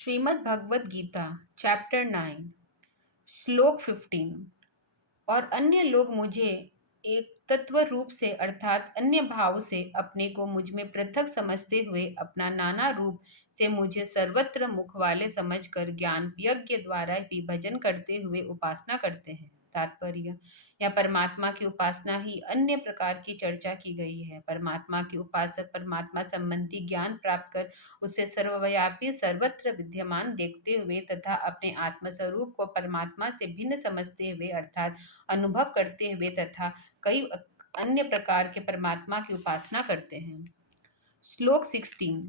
Shrimad Bhagavad Gita chapter 9 श्लोक 15। और अन्य लोग मुझे एक तत्व रूप से अर्थात अन्य भाव से अपने को मुझ में पृथक समझते हुए अपना नाना रूप से मुझे सर्वत्र मुख वाले समझकर ज्ञान यज्ञ द्वारा भी भजन करते हुए उपासना करते हैं। तात्पर्य: या परमात्मा की उपासना ही अन्य प्रकार की चर्चा की गई है। परमात्मा के उपासक परमात्मा संबंधी ज्ञान प्राप्त कर उसे सर्वव्यापी सर्वत्र विद्यमान देखते हुए तथा अपने आत्मस्वरूप को परमात्मा से भिन्न समझते हुए अर्थात अनुभव करते हुए तथा कई अन्य प्रकार के परमात्मा की उपासना करते हैं। श्लोक 16।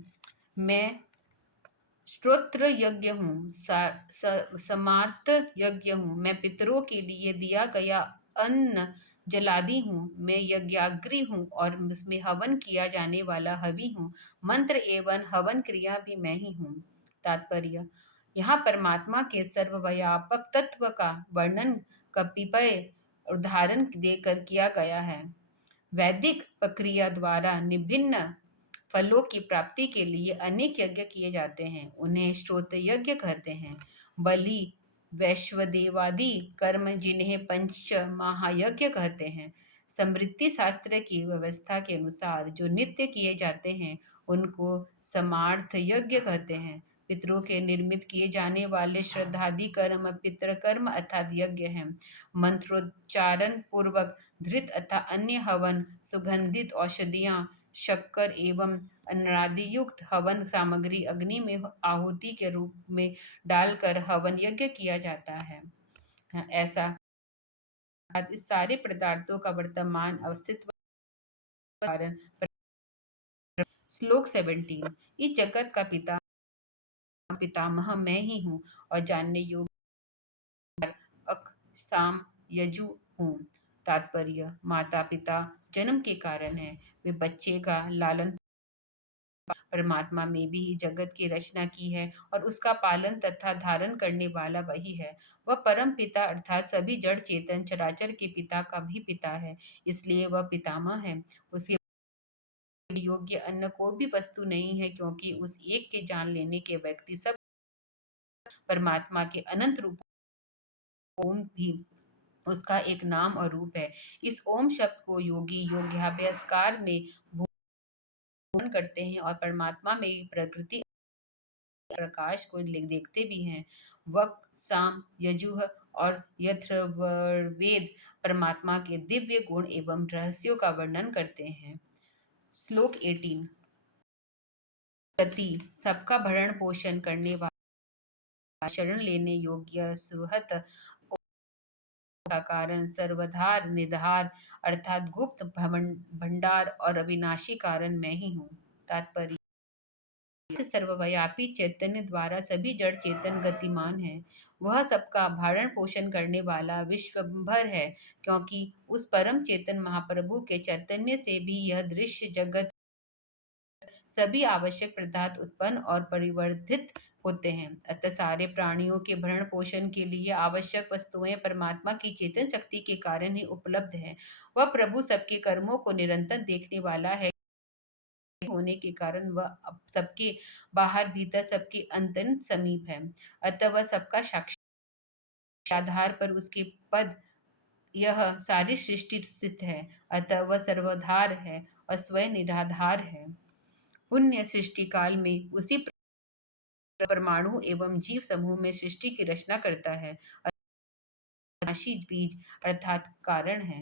मैं श्रोत्र यज्ञ हूँ, समार्त यज्ञ हूँ, मैं पितरों के लिए दिया गया अन्न जलादि हूँ, मैं यज्ञाग्नि हूँ और उसमें हवन किया जाने वाला हवि हूँ, मंत्र एवं हवन क्रिया भी मैं ही हूँ। तात्पर्य: यहाँ परमात्मा के सर्वव्यापक तत्व का वर्णन कतिपय उदाहरण देकर किया गया है। वैदिक प्रक्रिया द्वारा विभिन्न फलों की प्राप्ति के लिए अनेक यज्ञ किए जाते हैं, उन्हें श्रोत यज्ञ कहते हैं। बलि, वैश्वदेवादि कर्म जिन्हें पंच महायज्ञ कहते हैं। स्मृति शास्त्र की व्यवस्था के अनुसार जो नित्य किए जाते हैं उनको समार्थ यज्ञ कहते हैं। पितरों के निर्मित किए जाने वाले श्रद्धादि कर्म पितृकर्म अर्थात यज्ञ हैं। मंत्रोच्चारण पूर्वक धृत अथवा अन्य हवन, सुगंधित औषधियां, शक्कर एवं अनादि युक्त हवन सामग्री अग्नि में आहुति के रूप में डालकर हवन यज्ञ किया जाता है। ऐसा इस सारे पदार्थों का वर्तमान अस्तित्व कारण। श्लोक 17। इस जगत का पितामह मैं ही हूँ और जानने योग्य अक साम यजु हूँ। तात्पर्य: माता पिता जन्म के कारण है, वे बच्चे का लालन परमात्मा में भी जगत की रचना की है और उसका पालन तथा धारण करने वाला वही है। वह परम पिता अर्थात सभी जड़ चेतन चराचर के पिता का भी पिता है, इसलिए वह पितामह है। उसके योग्य अन्य कोई भी वस्तु नहीं है, क्योंकि उस एक के जान लेने के व्यक्ति सब परमात्मा के अनंत रूप ओम भी उसका एक नाम और रूप है। इस ओम शब्द को योगी योग्याभ्यासकार में भूषण करते हैं और परमात्मा में प्रकृति प्रकाश को देखते भी हैं। वक साम यजुः और यथर्ववेद परमात्मा के दिव्य गुण एवं रहस्यों का वर्णन करते हैं। श्लोक 18। गति सबका भरण पोषण करने वाला शरण लेने योग्य सुहृत का कारण सर्वधार निधार अर्थात गुप्त भंडार और अविनाशी कारण मैं ही हूँ। तात्पर्य: सर्वव्यापी चैतन्य द्वारा सभी जड़ चेतन गतिमान है। वह सबका भरण पोषण करने वाला विश्वभर है, क्योंकि उस परम चेतन महाप्रभु के चैतन्य से भी यह दृश्य जगत सभी आवश्यक पदार्थ उत्पन्न और परिवर्धित होते हैं। अतः सारे प्राणियों के भरण पोषण के लिए आवश्यक वस्तुएं परमात्मा की चेतन शक्ति के कारण ही उपलब्ध है। वह प्रभु सबके कर्मों को निरंतर देखने वाला है होने के कारण वह अब सबके बाहर भीतर सबके अंतरंग समीप है। अतः वह सबका साक्षी आधार पर उसके पद यह सारी सृष्टि स्थित है। अतः वह सर्वधार है और स्वयं निराधार है। पुण्य सृष्टि काल में उसी परमाणु एवं जीव समूह में सृष्टि की रचना करता है। अविनाशी बीज अर्थात कारण है।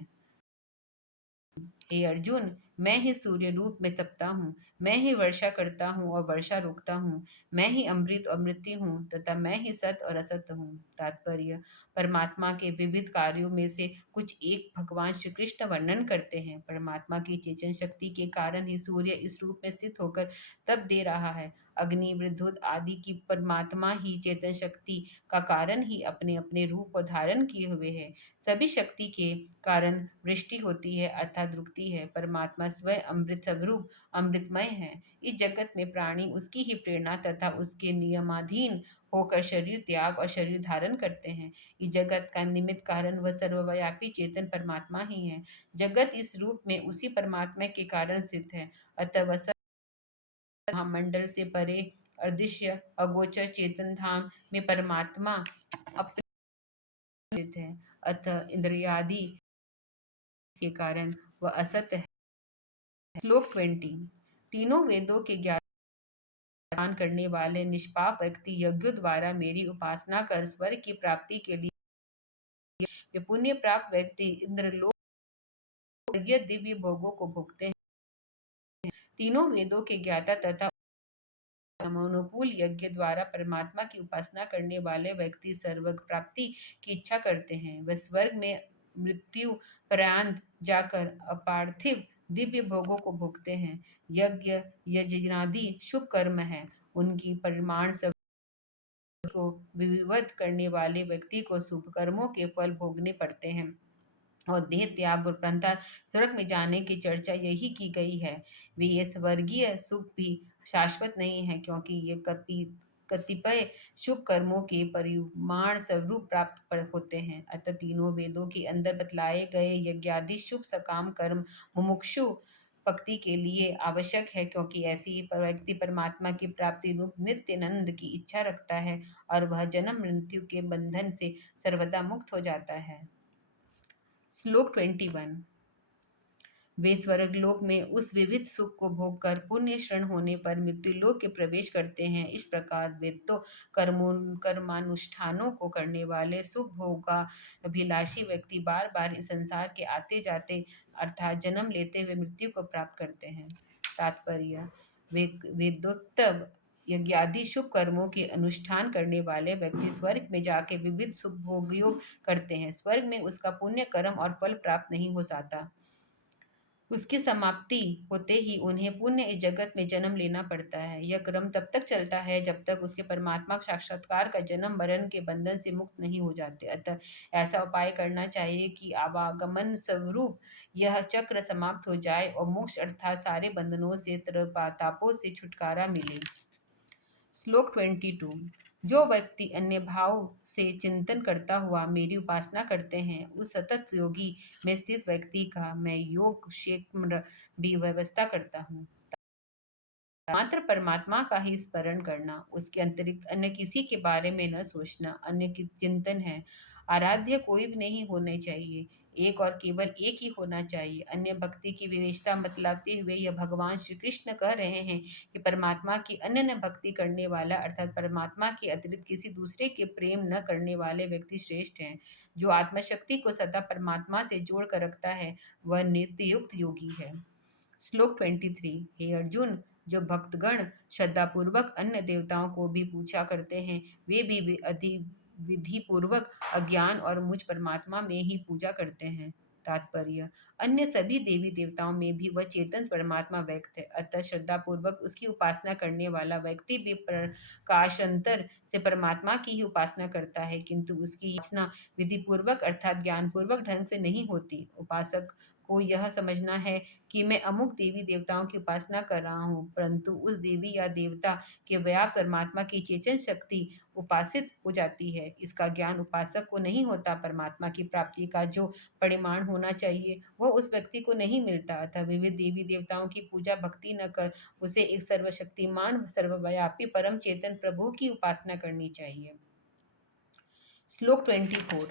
हे अर्जुन, मैं ही सूर्य रूप में तपता हूँ, मैं ही वर्षा करता हूँ और वर्षा रोकता हूँ, मैं ही अमृत और मृत्यु हूँ तथा मैं ही सत और असत हूँ। तात्पर्य: परमात्मा के विविध कार्यों में से कुछ एक भगवान श्री कृष्ण वर्णन करते हैं। परमात्मा की चेतन शक्ति के कारण ही सूर्य इस रूप में स्थित होकर तप दे रहा है। अग्नि विद्युत आदि की परमात्मा ही चेतन शक्ति का कारण ही अपने अपने रूप को धारण किए हुए है। सभी शक्ति के कारण वृष्टि होती है अर्थात रुकती है। परमात्मा स्वयं अमृत स्वरूप अमृतमय है। इस जगत में प्राणी उसकी ही प्रेरणा तथा उसके नियमाधीन होकर शरीर त्याग और शरीर धारण करते हैं। इस जगत का निमित्त कारण वह सर्वव्यापी चेतन परमात्मा ही है। जगत इस रूप में उसी परमात्मा के कारण स्थित है। अतः वह महामंडल से परे अदृश्य अगोचर चेतन धाम में परमात्मा अपने है। अतः इंद्रियादि के कारण वह असत है। श्लोक 20। तीनों वेदों के ज्ञान करने वाले निष्पाप व्यक्ति यज्ञों द्वारा मेरी उपासना कर स्वर्ग की प्राप्ति के लिए वे पुण्य प्राप्त व्यक्ति इंद्रलोक स्वर्गीय दिव्य भोगों को भोगते हैं। तीनों वेदों के ज्ञाता तथा अनुकूल यज्ञ द्वारा परमात्मा की उपासना करने वाले व्यक्ति स्वर्ग प्राप्ति की इच्छा करते हैं। वे स्वर्ग में मृत्यु पर्यंत जाकर अपार्थिव दिव्य भोगों को भोगते हैं। यज्ञ यज्ञादि शुभ कर्म है, उनकी परिमाण सब को विविध करने वाले व्यक्ति को शुभ कर्मों के फल भोगने पड़ते हैं और देह त्याग और प्रंतर स्वर्ग में जाने की चर्चा यही की गई है। वे ये स्वर्गीय सुख भी शाश्वत नहीं है, क्योंकि ये कतिपय शुभ कर्मों के परिमाण स्वरूप प्राप्त होते हैं। अतः तीनों वेदों के अंदर बतलाए गए यज्ञादि शुभ सकाम कर्म मुमुक्षु भक्ति के लिए आवश्यक है, क्योंकि ऐसी व्यक्ति परमात्मा की प्राप्ति रूप नित्य नंद की इच्छा रखता है और वह जन्म मृत्यु के बंधन से सर्वदा मुक्त हो जाता है। श्लोक 21। वे स्वर्गलोक में उस विविध सुख को भोग कर पुण्य क्षरण होने पर मृत्युलोक के प्रवेश करते हैं। इस प्रकार वेदों कर्मानुष्ठानों को करने वाले सुख भोग का अभिलाषी व्यक्ति बार बार इस संसार के आते जाते अर्थात जन्म लेते हुए मृत्यु को प्राप्त करते हैं। तात्पर्य वेदोक्त यज्ञादि शुभ कर्मों के अनुष्ठान करने वाले व्यक्ति स्वर्ग में जाके विविध सुख भोग करते हैं। स्वर्ग में उसका पुण्य कर्म और फल प्राप्त नहीं हो जाता। उसकी समाप्ति होते ही उन्हें पुण्य इस जगत में जन्म लेना पड़ता है। यह क्रम तब तक चलता है जब तक उसके परमात्मा साक्षात्कार का जन्म मरण के बंधन से मुक्त नहीं हो जाते। अतः ऐसा उपाय करना चाहिए कि आवागमन स्वरूप यह चक्र समाप्त हो जाए और मोक्ष अर्थात सारे बंधनों से तापों से छुटकारा मिले। श्लोक 22। जो व्यक्ति अन्य भाव से चिंतन करता हुआ मेरी उपासना करते हैं, उस सतत योगी में स्थित व्यक्ति का मैं योग क्षेत्र भी व्यवस्था करता हूँ। मात्र परमात्मा का ही स्मरण करना, उसके अतिरिक्त अन्य किसी के बारे में न सोचना अन्य की चिंतन है। आराध्य कोई भी नहीं होने चाहिए, एक और केवल एक ही होना चाहिए। अन्य भक्ति की विशेषता बतलाते हुए यह भगवान श्री कृष्ण कह रहे हैं कि परमात्मा की अन्य भक्ति करने वाला अर्थात परमात्मा के अतिरिक्त किसी दूसरे के प्रेम न करने वाले व्यक्ति श्रेष्ठ हैं। जो आत्मशक्ति को सदा परमात्मा से जोड़ कर रखता है वह नित्य युक्त योगी है। श्लोक 23। हे अर्जुन, जो भक्तगण श्रद्धापूर्वक अन्य देवताओं को भी पूजा करते हैं, वे भी अधि विधि पूर्वक अज्ञान और मुझ परमात्मा में ही पूजा करते हैं। तात्पर्य अन्य सभी देवी देवताओं में भी वह चेतन परमात्मा व्यक्त है। अतः श्रद्धा पूर्वक उसकी उपासना करने वाला व्यक्ति भी प्रकाशांतर से परमात्मा की ही उपासना करता है, किंतु उसकी उपासना विधि पूर्वक अर्थात ज्ञान पूर्वक ढंग से नहीं होती। उपासक को यह समझना है कि मैं अमुक देवी देवताओं की उपासना कर रहा हूँ, परंतु उस देवी या देवता के व्याप्त परमात्मा की चेतन शक्ति उपासित हो जाती है। इसका ज्ञान उपासक को नहीं होता। परमात्मा की प्राप्ति का जो परिमाण होना चाहिए वह उस व्यक्ति को नहीं मिलता। अतः विविध देवी देवताओं की पूजा भक्ति न कर उसे एक सर्वशक्तिमान सर्वव्यापी परम चेतन प्रभु की उपासना करनी चाहिए। श्लोक 24।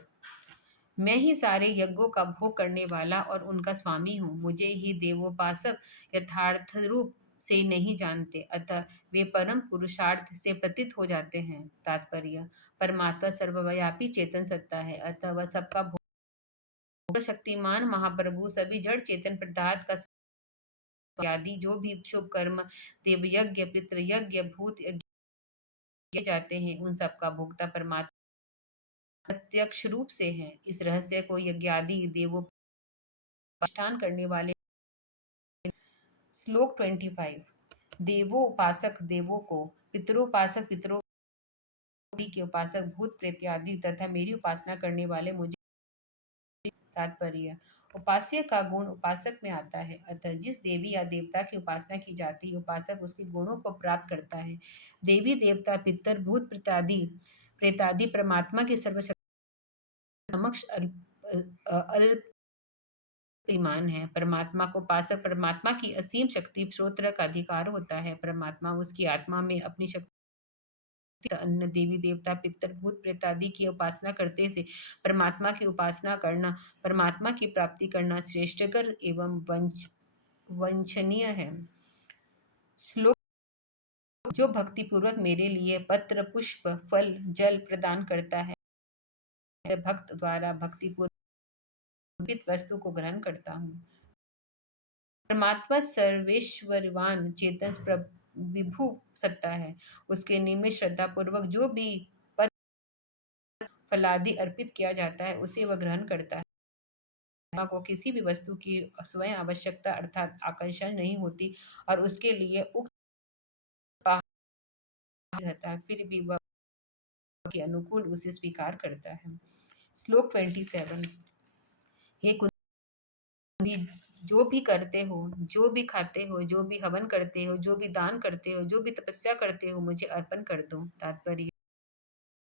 मैं ही सारे यज्ञों का भोग करने वाला और उनका स्वामी हूँ। मुझे ही देवोपासक यथार्थ रूप से नहीं जानते, अतः वे परम पुरुषार्थ से प्रतीत हो जाते हैं। तात्पर्य परमात्मा सर्वव्यापी चेतन सत्ता है, अतः वह सबका भोग शक्तिमान महाप्रभु सभी जड़ चेतन पदार्थ का आदि जो भी शुभ कर्म देवयज्ञ पितृयज्ञ भूत यज्ञ किए जाते हैं उन सबका भोक्ता परमात्मा प्रत्यक्ष रूप से है। इस रहस्य को यज्ञादि देवों अनुष्ठान करने वाले। श्लोक 25। देवों उपासक देवों को, पितरोपासक पितरों के उपासक भूत प्रेत आदि तथा मेरी उपासना करने वाले मुझे। तात्पर्य उपास्य का गुण उपासक में आता है, अतः जिस देवी या देवता की उपासना की जाती है उपासक उसके गुणों को प्राप्त करता है। देवी देवता पितर भूत प्रेतादि परमात्मा की सर्वशक्ति समक्ष अल्प ईमान है। परमात्मा को उपासक परमात्मा की असीम शक्ति श्रोत्र का अधिकार होता है। परमात्मा उसकी आत्मा में अपनी शक्ति अन्य देवी देवता पितर भूत प्रेत आदि की उपासना करते से परमात्मा की उपासना करना, परमात्मा की प्राप्ति करना श्रेष्ठकर एवं वंचनीय है। श्लोक: जो भक्ति पूर्वक मेरे लिए पत्र पुष्प फल जल प्रदान करता है, मैं भक्त द्वारा भक्ति पूर्वित वस्तु को ग्रहण करता हूँ। परमात्मा सर्वेश्वरवान चेतन विभु सत्ता है। उसके निमित्त श्रद्धा पूर्वक जो भी फलादि अर्पित किया जाता है उसे वह ग्रहण करता है। आत्मा को किसी भी वस्तु की स्वयं आवश्यकता अर्थात आकर्षण नहीं होती और उसके लिए उक्त रहता है, फिर भी वह के अनुकूल उसे स्वीकार करता है। श्लोक 27। हे कुंती, जो भी करते हो, जो भी खाते हो, जो भी हवन करते हो, जो भी दान करते हो, जो भी तपस्या करते हो, मुझे अर्पण कर दो। तात्पर्य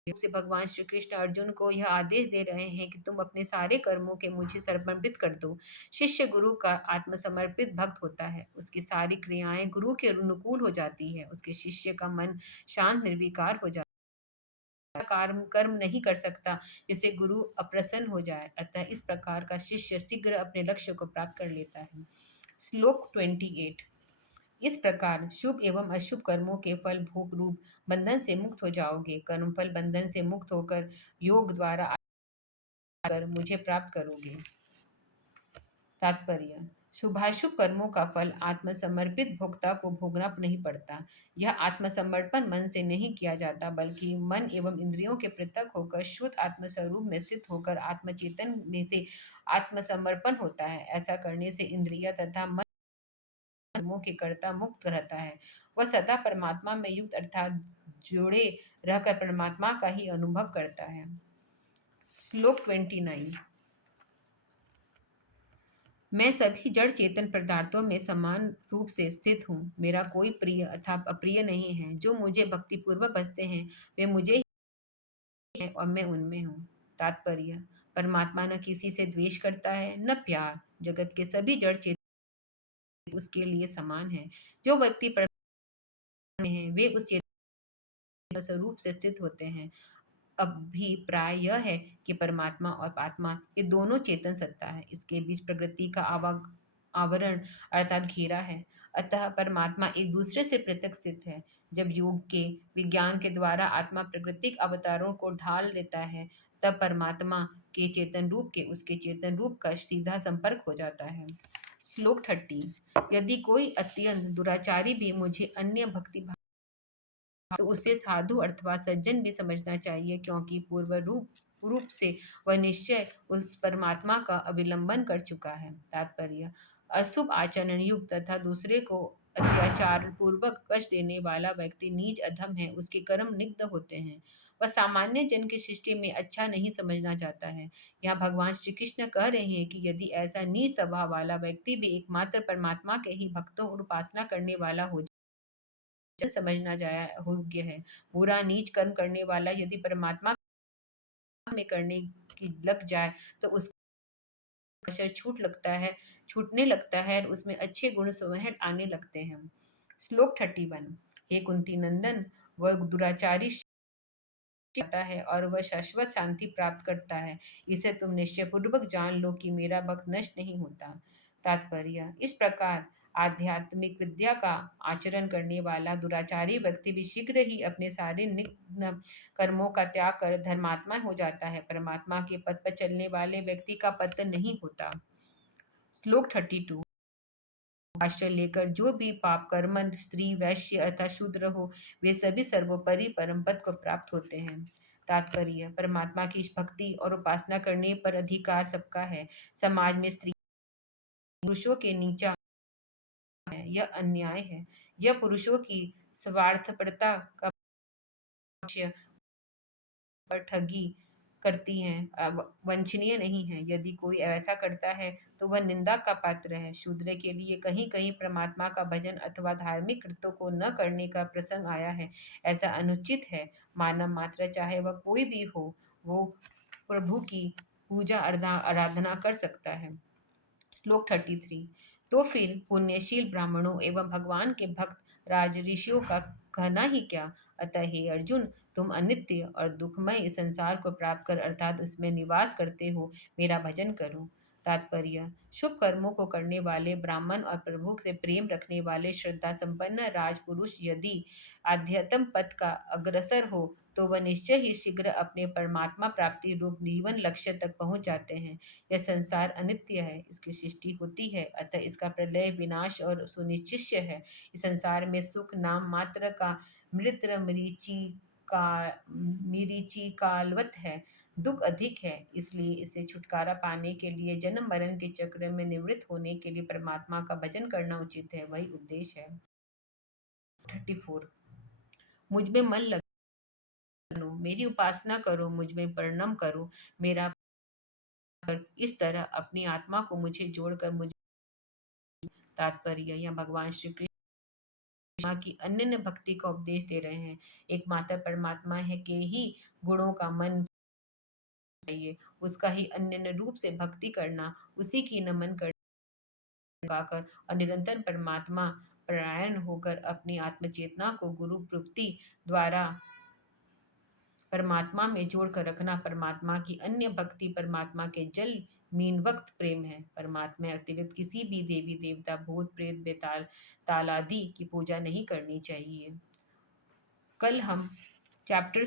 से भगवान श्री कृष्ण अर्जुन को यह आदेश दे रहे हैं कि तुम अपने सारे कर्मों के मुझे समर्पित कर दो। शिष्य गुरु का आत्मसमर्पित भक्त होता है। उसकी सारी क्रियाएं गुरु के अनुकूल हो जाती है। उसके शिष्य का मन शांत निर्विकार हो जाता है। कर्म नहीं कर सकता जिससे गुरु अप्रसन्न हो जाए। अतः इस प्रकार का शिष्य शीघ्र अपने लक्ष्य को प्राप्त कर लेता है। श्लोक 28। इस प्रकार शुभ एवं अशुभ कर्मों के फल भोग रूप बंधन से मुक्त हो जाओगे। कर्मफल बंधन से मुक्त होकर योग द्वारा आकर मुझे प्राप्त करोगे। तात्पर्य: शुभाशुभ कर्मों का फल आत्मसमर्पित भोक्ता को भोगना नहीं पड़ता। यह आत्मसमर्पण मन से नहीं किया जाता, बल्कि मन एवं इंद्रियों के पृथक होकर शुद्ध आत्मस्वरूप में स्थित होकर आत्मचेतन में से आत्मसमर्पण होता है। ऐसा करने से इंद्रिय तथा मन कर्मों के कर्ता मुक्त रहता है। वह सदा परमात्मा में युक्त अर्थात जुड़े रहकर परमात्मा का ही अनुभव करता है। श्लोक 29। मैं सभी जड़ चेतन पदार्थों में समान रूप से स्थित हूँ। मेरा कोई प्रिय अथवा अप्रिय नहीं है। जो मुझे भक्तिपूर्वक बसते हैं वे मुझे ही हैं और मैं उनमें हूँ। तात्पर्य: परमात्मा न किसी से द्वेष करता है न प्यार। जगत के सभी जड़ चेतन उसके लिए समान है। जो व्यक्ति परमात्मा में है वे उस चेतन स्वरूप से स्थित होते हैं। अभिप्राय यह है कि परमात्मा और आत्मा ये दोनों चेतन सत्ता है। इसके बीच प्रकृति का आवरण अर्थात घेरा है। अतः परमात्मा एक दूसरे से पृथक स्थित है। जब योग के विज्ञान के द्वारा आत्मा प्राकृतिक अवतारों को ढाल देता है, तब परमात्मा के चेतन रूप के उसके चेतन रूप का सीधा संपर्क हो जाता है। श्लोक 30। यदि कोई अत्यंत दुराचारी भी मुझे अन्य भक्ति तो उसे साधु अथवा सज्जन भी समझना चाहिए, क्योंकि पूर्व रूप से वह निश्चय उस परमात्मा का अविलंबन कर चुका है। तात्पर्य: अशुभ आचरण युक्त तथा दूसरे को अत्याचार पूर्वक कष्ट देने वाला व्यक्ति नीच अधम है। उसके कर्म निग्ध होते हैं। वह सामान्य जन की सृष्टि में अच्छा नहीं समझना चाहता है। यहाँ भगवान श्री कृष्ण कह रहे हैं कि यदि ऐसा नीच स्वभाव वाला व्यक्ति भी एकमात्र परमात्मा के ही भक्तों और उपासना करने वाला हो समझना जाया योग्य है। बुरा नीच कर्म करने वाला यदि परमात्मा में करने की लग जाए तो उसका अवसर छूटने लगता है और उसमें अच्छे गुण स्वयं आने लगते हैं। श्लोक 31। हे कुंती नंदन, वह दुराचारी जाता है और वह शाश्वत शांति प्राप्त करता है। इसे तुम निश्चय पूर्वक जान लो कि मेरा भक्त नष्ट नहीं होता। तात्पर्य: इस प्रकार आध्यात्मिक विद्या का आचरण करने वाला दुराचारी व्यक्ति भी शीघ्र ही अपने सारे निम्न कर्मों का त्याग कर धर्मात्मा हो जाता है। परमात्मा के पथ पर चलने वाले व्यक्ति का पतन नहीं होता। श्लोक 32। आश्रय लेकर जो भी पाप कर्म स्त्री वैश्य अर्थात शूद्र हो, वे सभी सर्वोपरि परम पद को प्राप्त होते हैं। तात्पर्य: परमात्मा की भक्ति और उपासना करने पर अधिकार सबका है। समाज में स्त्री पुरुषों के नीचा है, यह अन्याय है। यह पुरुषों की स्वार्थपरता का पक्ष पर ठगी करती हैं, वंचनीय नहीं है। यदि कोई ऐसा करता है तो वह निंदा का पात्र है। शूद्र के लिए कहीं कहीं परमात्मा का भजन अथवा धार्मिक कृत्यों को न करने का प्रसंग आया है। ऐसा अनुचित है। मानव मात्र चाहे वह कोई भी हो, वो प्रभु की पूजा आराधना कर सकता है। श्लोक 33। तो फिर पुण्यशील ब्राह्मणों एवं भगवान के भक्त राज ऋषियों का कहना ही क्या। अतः हे अर्जुन, तुम अनित्य और दुखमय इस संसार को प्राप्त कर अर्थात उसमें निवास करते हो, मेरा भजन करो। तात्पर्य: शुभ कर्मों को करने वाले ब्राह्मण और प्रभु से प्रेम रखने वाले श्रद्धा संपन्न राजपुरुष यदि आध्यात्म पथ का अग्रसर हो तो वह निश्चय ही शीघ्र अपने परमात्मा प्राप्ति रूप जीवन लक्ष्य तक पहुंच जाते हैं। यह संसार अनित्य है, इसकी सृष्टि होती है, अतः इसका प्रलय विनाश और सुनिश्चित है। इस संसार में सुख नाम मात्र का मृत मरीचि कालवत है, दुख अधिक है, इसलिए इसे छुटकारा पाने के लिए जन्म मरण के चक्र में निवृत्त होने के लिए परमात्मा का भजन करना उचित है, वही उद्देश्य है। 34। मुझ में मन लो, मेरी उपासना करो, मुझ में परिणम करो, मेरा इस तरह अपनी आत्मा को मुझे जोड़कर मुझे तात्पर्य या भगवान श्री कृष्ण की अनन्य भक्ति का उपदेश दे रहे हैं। एकमात्र परमात्मा है के ही गुणों का मन चाहिए, उसका ही अनन्य रूप से भक्ति करना, उसी की नमन कर गाकर और निरंतर परमात्मा परायण होकर अपनी आत्मचेतना को गुरु प्रवृत्ति द्वारा परमात्मा में जोड़कर रखना परमात्मा की अन्य भक्ति परमात्मा के जल मीन वक्त प्रेम है। परमात्मा अतिरिक्त किसी भी देवी देवता भूत प्रेत बेताल ताल आदि की पूजा नहीं करनी चाहिए। कल हम चैप्टर